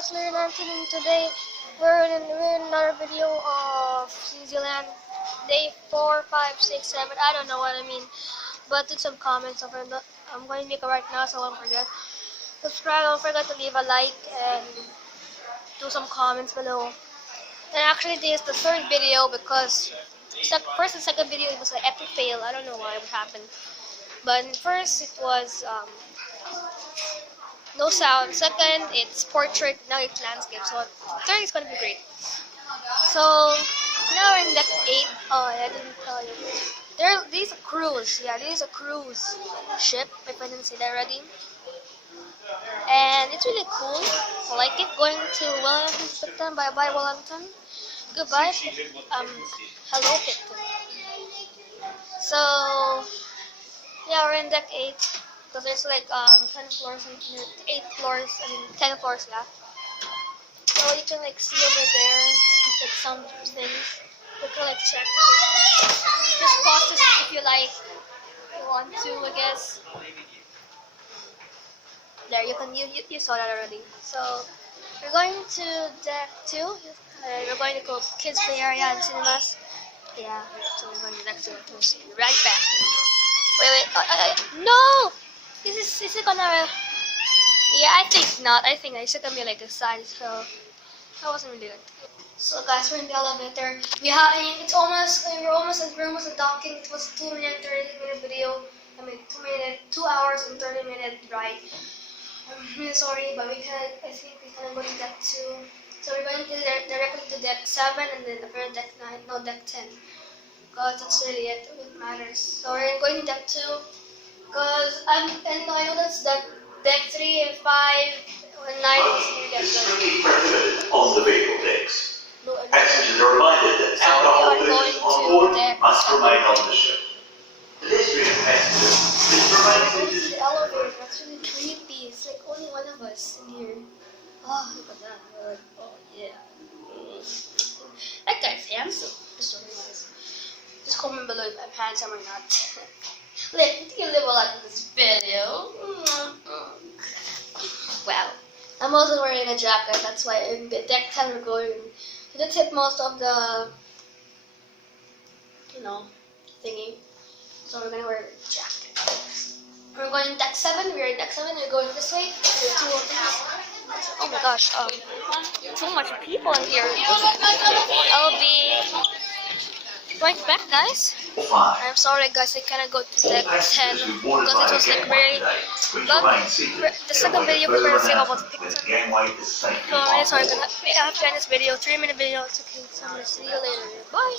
Learn and today we're in another video of New Zealand. Day 4, 5, 6, 7. I don't know what I mean, but do some comments over the. I'm going to make it right now, so don't forget. Subscribe, don't forget to leave a like and do some comments below. And actually, this is the third video because first and second video it was an epic fail. I don't know why it happened, but first it was no sound. Second, it's portrait. Now it's landscape. So third is gonna be great. So now we're in deck 8. Oh, I didn't tell you. This is a cruise. Yeah, this is a cruise ship. If I didn't say that already. And it's really cool. I like it. Going to Wellington. Bye bye Wellington. Goodbye. Hello Picton. So yeah, we're in deck 8. Because there's like 10 floors and 8 floors, 10 floors left. So you can like see over there, there's like some things. You can like check. Just pause this if you like, if you want to, I guess. There, you saw that already. So we're going to deck 2. We're going to go kids play area and cinemas. Yeah, so we're going to deck 2. We'll see you right back. Wait, no! Is it gonna? Yeah, I think not. I think it's gonna be like this side, so that wasn't really good. So guys, we're in the elevator. We're almost docking. It was 2 minute 30-minute video. 2 hours and 30-minute ride. I'm really sorry, but I think we can go to deck 2. So we're going to directly to deck 7 and then after deck 9, no deck 10. Because that's really it. It matters. So we're going to deck 2. Because I know that's deck 3 and 5 and 9 is really good. Strictly prohibited on the vehicle decks. Passengers are reminded that so alcohol beverages on board must remain on the ship. Pedestrian passengers, please remain seated. The elevator, that's really creepy. It's like only one of us in here. Oh, look at that. Oh, yeah. That guy's handsome. Just comment below if I'm handsome or not. Like, you live a lot in this video. Wow. I'm also wearing a jacket. That's why in the deck 10 we're going to the tipmost of the, thingy. So we're going to wear a jacket. We're going to deck 7. We're in deck 7. We're going this way. There are 2 of these. Oh my gosh. Too much people in here. I'll be right back, guys. I'm sorry, guys. I cannot go to deck 10 because it was like very. But the second video we're going to say about Picton. So I'm sorry, I have to end this video. 3-minute video. It's okay. So I'm going to see you later. Bye.